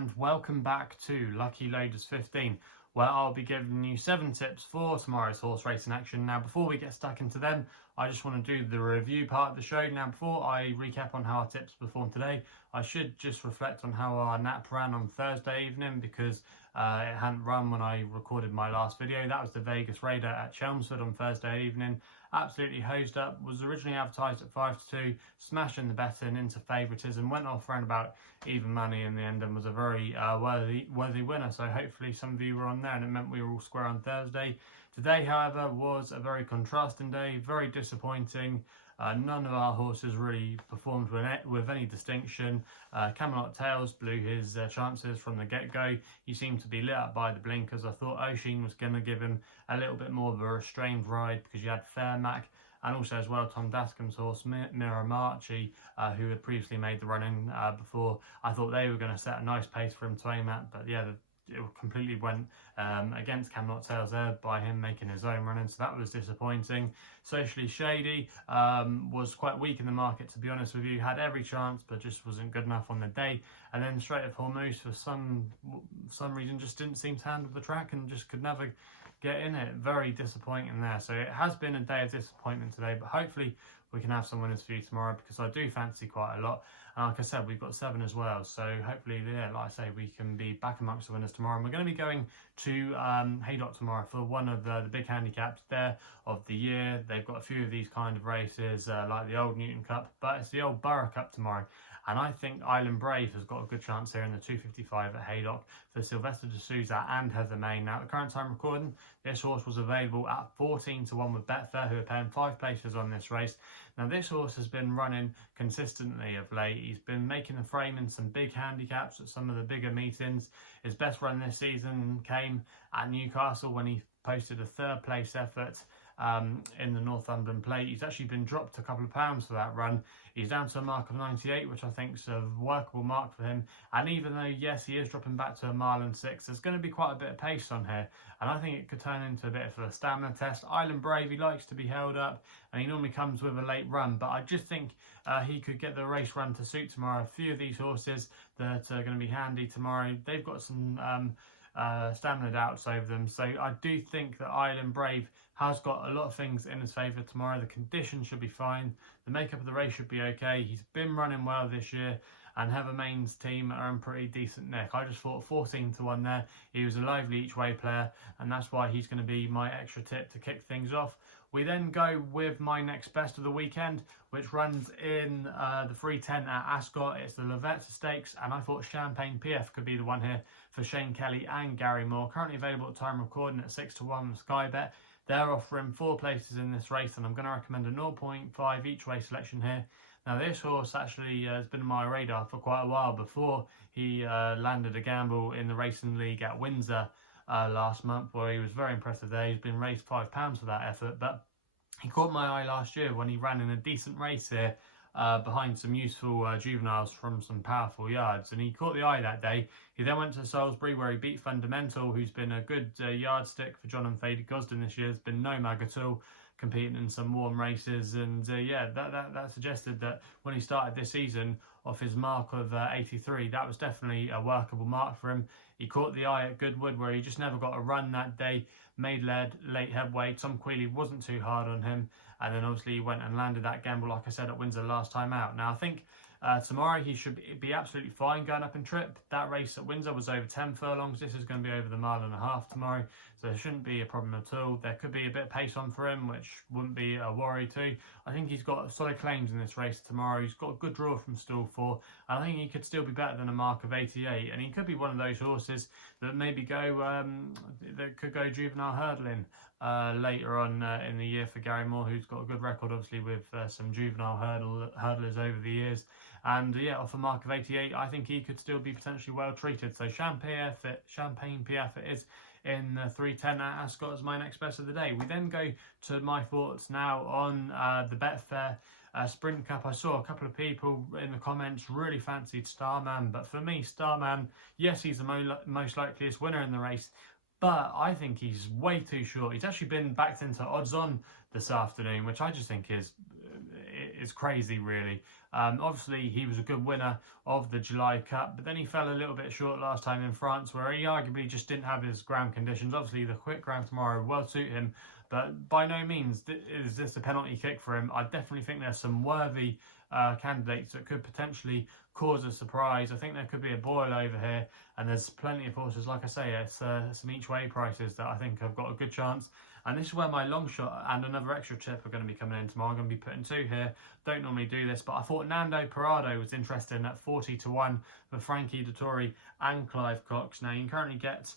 and welcome back to Lucky Loaders 15, where I'll be giving you 7 tips for tomorrow's horse racing action. Now, before we get stuck into them, I just want to do the review part of the show. Now, before I recap on how our tips performed today, I should just reflect on how our nap ran on Thursday evening, because it hadn't run when I recorded my last video. That was the Vegas Raider at Chelmsford on Thursday evening. Absolutely hosed up, was originally advertised at 5-2, smashing the betting into favouritism, went off around about even money in the end and was a very worthy winner. So hopefully some of you were on there and it meant we were all square on Thursday. Today, however, was a very contrasting day, very disappointing. None of our horses really performed with any distinction. Camelot Tails blew his chances from the get-go. He seemed to be lit up by the blinkers. I thought Oisin was going to give him a little bit more of a restrained ride because you had Fairmac and also as well Tom Dascombe's horse Miramarchi, who had previously made the run-in before. I thought they were going to set a nice pace for him to aim at, but yeah, it completely went against Camelot Tails there by him making his own run-in, so that was disappointing. Socially Shady was quite weak in the market, to be honest with you. Had every chance but just wasn't good enough on the day. And then Straight of Hormuz for some reason just didn't seem to handle the track and just could never get in it. Very disappointing there. So it has been a day of disappointment today, but hopefully we can have some winners for you tomorrow, because I do fancy quite a lot. And like I said, we've got 7 as well. So hopefully, yeah, like I say, we can be back amongst the winners tomorrow. And we're going to be going to Haydock tomorrow for one of the big handicaps there of the year. They've got a few of these kind of races, like the old Newton Cup, but it's the old Borough Cup tomorrow. And I think Island Brave has got a good chance here in the 255 at Haydock for Sylvester de Souza and Heather Main. Now, at the current time recording, this horse was available at 14-1 with Betfair, who are paying 5 places on this race. Now, this horse has been running consistently of late. He's been making the frame in some big handicaps at some of the bigger meetings. His best run this season came at Newcastle when he posted a 3rd place effort in the Northumberland Plate. He's actually been dropped a couple of pounds for that run. He's down to a mark of 98, which I think is a workable mark for him. And even though, yes, he is dropping back to 1 mile and 6, there's going to be quite a bit of pace on here. And I think it could turn into a bit of a stamina test. Island Brave, he likes to be held up, and he normally comes with a late run. But I just think he could get the race run to suit tomorrow. A few of these horses that are going to be handy tomorrow, they've got some stamina doubts over them. So I do think that Island Brave has got a lot of things in his favour tomorrow. The conditions should be fine. The makeup of the race should be okay. He's been running well this year, and Heather Main's team are in pretty decent nick. I just thought 14-1 there. He was a lively each way player, and that's why he's going to be my extra tip to kick things off. We then go with my next best of the weekend, which runs in the 310 at Ascot. It's the Levette Stakes, and I thought Champagne Piaff could be the one here for Shane Kelly and Gary Moore. Currently available at time recording at 6-1 with SkyBet. They're offering 4 places in this race, and I'm going to recommend a 0.5 each way selection here. Now, this horse actually has been on my radar for quite a while before he landed a gamble in the Racing League at Windsor last month, where he was very impressive there. He's been raised £5 for that effort, but he caught my eye last year when he ran in a decent race here behind some useful juveniles from some powerful yards, and he caught the eye that day. He then went to Salisbury, where he beat Fundamental, who's been a good yardstick for John and Faded Gosden this year. There's been no mag at all, competing in some warm races, and yeah, that suggested that when he started this season off his mark of 83, that was definitely a workable mark for him. He caught the eye at Goodwood, where he just never got a run that day, made late headway. Tom Quealy wasn't too hard on him, and then obviously he went and landed that gamble, like I said, at Windsor last time out. Now, I think tomorrow he should be absolutely fine going up in trip. That race at Windsor was over 10 furlongs. This is going to be over the 1.5 miles tomorrow, so there shouldn't be a problem at all. There could be a bit of pace on for him, which wouldn't be a worry too. I think he's got solid claims in this race tomorrow. He's got a good draw from stall 4, and I think he could still be better than a mark of 88, and he could be one of those horses that maybe that could go juvenile hurdling later on in the year for Gary Moore, who's got a good record obviously with some juvenile hurdlers over the years. And yeah, off a mark of 88, I think he could still be potentially well treated. So Champagne Piaff it is in 310 at Ascot as my next best of the day. We then go to my thoughts now on the Betfair Sprint Cup. I saw a couple of people in the comments really fancied Starman, but for me, Starman, yes, he's the most likeliest winner in the race, but I think he's way too short. He's actually been backed into odds on this afternoon, which I just think is crazy, really. Obviously, he was a good winner of the July Cup, but then he fell a little bit short last time in France, where he arguably just didn't have his ground conditions. Obviously, the quick ground tomorrow will suit him, but by no means is this a penalty kick for him. I definitely think there's some worthy candidates that could potentially cause a surprise. I think there could be a boil over here, and there's plenty of horses, like I say, it's some each way prices that I think have got a good chance. And this is where my long shot and another extra tip are going to be coming in tomorrow. I'm going to be putting two here. Don't normally do this, but I thought Nando Parado was interesting at 40 to 1 for Frankie Dettori and Clive Cox. Now you can currently get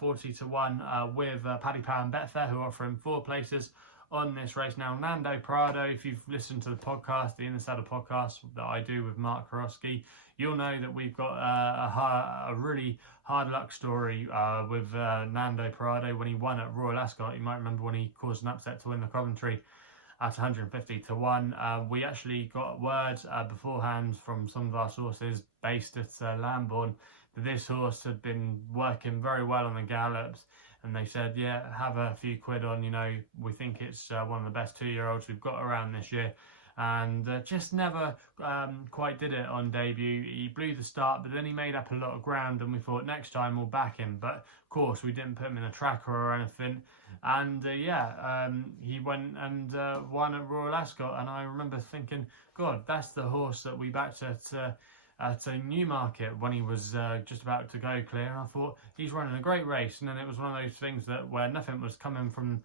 40 to 1 with Paddy and Betfair, who are offering 4 places on this race. Now Nando Parado, if you've listened to the podcast, the Inner Saddle podcast that I do with Mark Karofsky, you'll know that we've got a really hard luck story with Nando Parado when he won at Royal Ascot. You might remember when he caused an upset to win the Coventry at 150 to 1. We actually got word beforehand from some of our sources based at Lambourne that this horse had been working very well on the gallops, and they said, yeah, have a few quid on, you know, we think it's one of the best 2-year-olds we've got around this year. And just never quite did it on debut. He blew the start, but then he made up a lot of ground, and we thought next time we'll back him. But of course, we didn't put him in a tracker or anything. And he went and won at Royal Ascot. And I remember thinking, God, that's the horse that we backed at Newmarket when he was just about to go clear, and I thought he's running a great race. And then it was one of those things that where nothing was coming from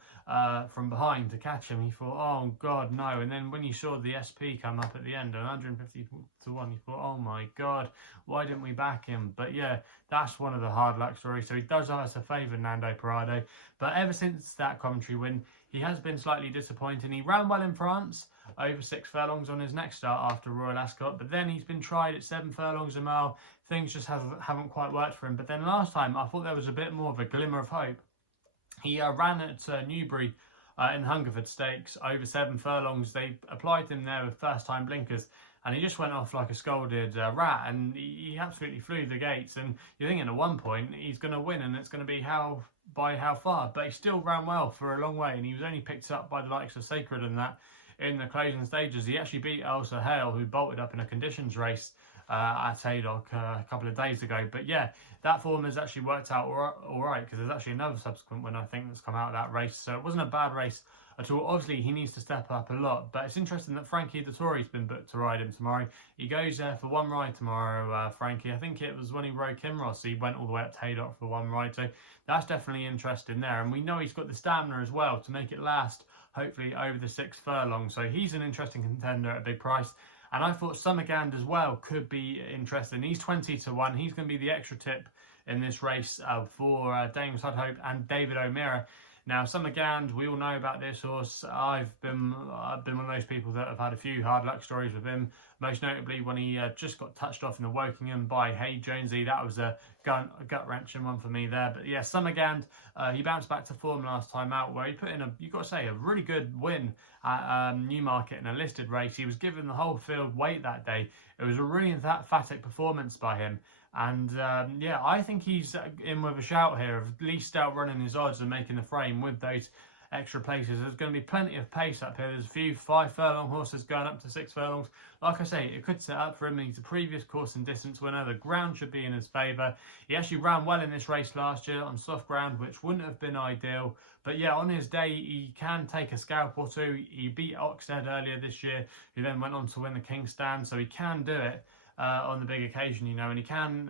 behind to catch him. He thought, oh God, no. And then when you saw the SP come up at the end at 150 to 1, you thought, oh my God, why didn't we back him? But yeah, that's one of the hard luck stories. So he does us a favour, Nando Parado. But ever since that Coventry win, he has been slightly disappointing. He ran well in France, over 6 furlongs on his next start after Royal Ascot, but then he's been tried at 7 furlongs a mile. Things just haven't quite worked for him. But then last time, I thought there was a bit more of a glimmer of hope. He ran at Newbury in Hungerford Stakes over 7 furlongs. They applied him there with first-time blinkers, and he just went off like a scolded rat, and he absolutely flew the gates. And you're thinking at one point he's going to win, and it's going to be by how far, but he still ran well for a long way, and he was only picked up by the likes of Sacred and that in the closing stages. He actually beat Elsa Hale, who bolted up in a conditions race at Haydock a couple of days ago. But yeah, that form has actually worked out all right, because there's actually another subsequent winner, I think, that's come out of that race. So it wasn't a bad race at all. Obviously, he needs to step up a lot, but it's interesting that Frankie Dettori's been booked to ride him tomorrow. He goes there for one ride tomorrow, Frankie. I think it was when he rode Kinross, he went all the way up to Haydock for one ride. So that's definitely interesting there. And we know he's got the stamina as well to make it last, hopefully, over the 6 furlongs. So he's an interesting contender at a big price. And I thought Summerghand as well could be interesting. He's 20 to 1. He's going to be the extra tip in this race for Dame Sudhope and David O'Meara. Now, Summerghand, we all know about this horse. I've been one of those people that have had a few hard luck stories with him. Most notably when he just got touched off in the Wokingham by Hay Jonesy. That was a gut-wrenching one for me there. But yeah, Summerghand, he bounced back to form last time out, where he put in you've got to say, a really good win at Newmarket in a listed race. He was given the whole field weight that day. It was a really emphatic performance by him. And yeah, I think he's in with a shout here of at least outrunning his odds and making the frame with those extra places. There's going to be plenty of pace up here. There's a few 5 furlong horses going up to 6 furlongs. Like I say, it could set up for him. He's a previous course and distance winner. The ground should be in his favour. He actually ran well in this race last year on soft ground, which wouldn't have been ideal. But yeah, on his day, he can take a scalp or two. He beat Oxted earlier this year, who then went on to win the King's Stand, so he can do it on the big occasion, you know, and he can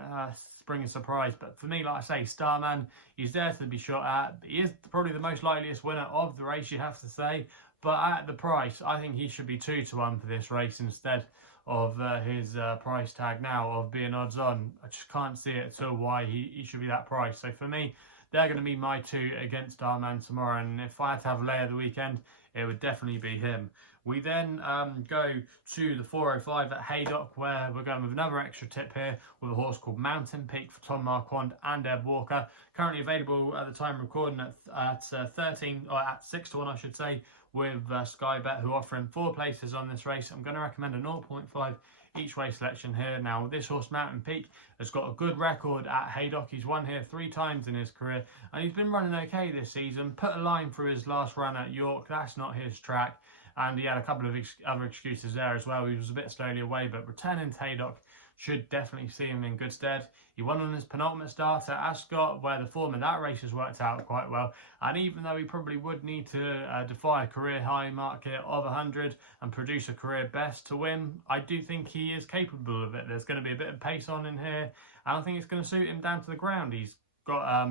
spring a surprise. But for me, like I say, Starman, he's there to be shot at. He is probably the most likeliest winner of the race, you have to say. But at the price, I think he should be 2 to 1 for this race instead of his price tag now of being odds on. I just can't see it at all why he should be that price. So for me, they're going to be my 2 against Starman tomorrow. And if I had to have a lay of the weekend, it would definitely be him. We then go to the 405 at Haydock, where we're going with another extra tip here with a horse called Mountain Peak for Tom Marquand and Ed Walker. Currently available at the time of recording at 6 to 1, I should say, with SkyBet, who are offering 4 places on this race. I'm going to recommend a 0.5 each way selection here. Now, this horse Mountain Peak has got a good record at Haydock. He's won here 3 times in his career, and he's been running okay this season. Put a line through his last run at York. That's not his track. and he had a couple of other excuses there as well. He was a bit slowly away, but returning to Haydock should definitely see him in good stead. He won on his penultimate start at Ascot, where the form of that race has worked out quite well. And even though he probably would need to defy a career high market of 100 and produce a career best to win, I do think he is capable of it. There's going to be a bit of pace on in here. I don't think it's going to suit him down to the ground. He's got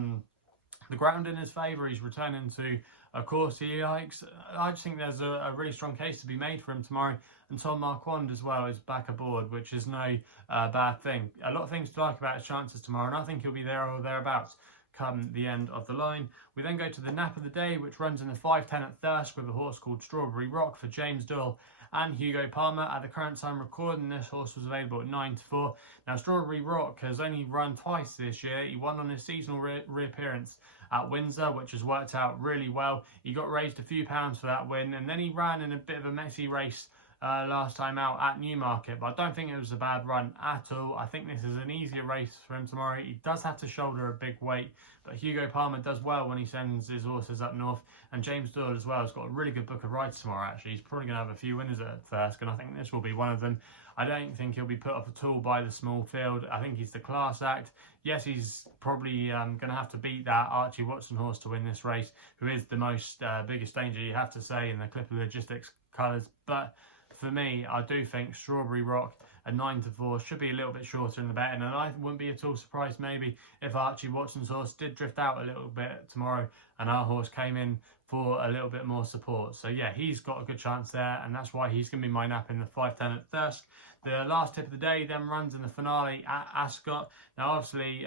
the ground in his favour. He's returning to a course he likes. I just think there's a really strong case to be made for him tomorrow. And Tom Marquand as well is back aboard, which is no bad thing. A lot of things to like about his chances tomorrow, and I think he'll be there or thereabouts come the end of the line. We then go to the nap of the day, which runs in the 5:10 at Thirsk with a horse called Strawberry Rock for James Doyle and Hugo Palmer. At the current time recording, this horse was available at 9-4. Now, Strawberry Rock has only run twice this year. He won on his seasonal reappearance at Windsor, which has worked out really well. He got raised a few pounds for that win, and then he ran in a bit of a messy race last time out at Newmarket, but I don't think it was a bad run at all. I think this is an easier race for him tomorrow. He does have to shoulder a big weight, but Hugo Palmer does well when he sends his horses up north, and James Doyle as well has got a really good book of rides tomorrow. Actually, he's probably going to have a few winners at Thirsk, and I think this will be one of them. I don't think he'll be put off at all by the small field. I think he's the class act. Yes, he's probably going to have to beat that Archie Watson horse to win this race, who is the most biggest danger, you have to say, in the Clipper Logistics colours, but for me, I do think Strawberry Rock at 9-4 should be a little bit shorter in the betting, and I wouldn't be at all surprised maybe if Archie Watson's horse did drift out a little bit tomorrow and our horse came in for a little bit more support. So yeah, he's got a good chance there, and that's why he's going to be my nap in the 5:10 at Thirsk. The last tip of the day then runs in the finale at Ascot. Now obviously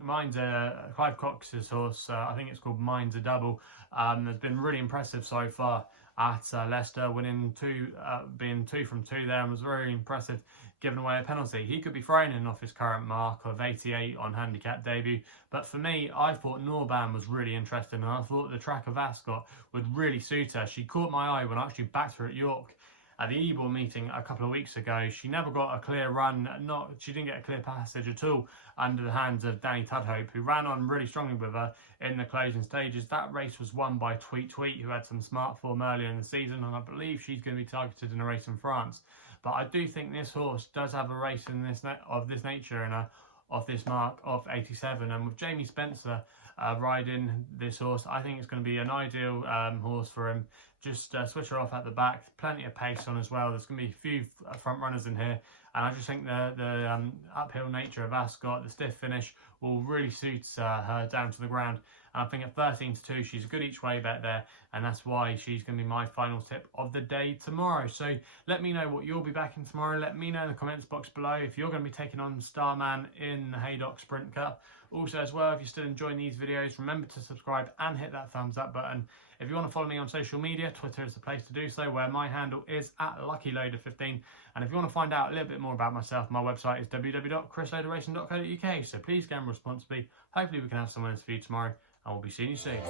mine's Clive Cox's horse, I think it's called Mine's a Double, has been really impressive so far at Leicester, winning being 2 from 2 there, and was very impressive, giving away a penalty. He could be frightening off his current mark of 88 on handicap debut, but for me, I thought Norbaan was really interesting, and I thought the track of Ascot would really suit her. She caught my eye when I actually backed her at York at the Ebor meeting a couple of weeks ago. She never got a clear run, she didn't get a clear passage at all under the hands of Danny Tudhope, who ran on really strongly with her in the closing stages. That race was won by Tweet, who had some smart form earlier in the season, and I believe she's going to be targeted in a race in France. But I do think this horse does have a race in of this nature and of this mark of 87, and with Jamie Spencer riding this horse, I think it's going to be an ideal horse for him. Just switch her off at the back, plenty of pace on as well. There's going to be a few front runners in here, and I just think the uphill nature of Ascot, the stiff finish, will really suit her down to the ground. And I think at 13-2, she's a good each way bet there, and that's why she's going to be my final tip of the day tomorrow. So let me know what you'll be backing tomorrow. Let me know in the comments box below if you're going to be taking on Starman in the Haydock Sprint Cup. Also as well, if you're still enjoying these videos, remember to subscribe and hit that thumbs up button. If you want to follow me on social media, Twitter is the place to do so, where my handle is @LuckyLoader15. And if you want to find out a little bit more about myself, my website is www.chrisloaderracing.co.uk. So please gamble responsibly. Hopefully we can have some winners for you tomorrow, and we'll be seeing you soon.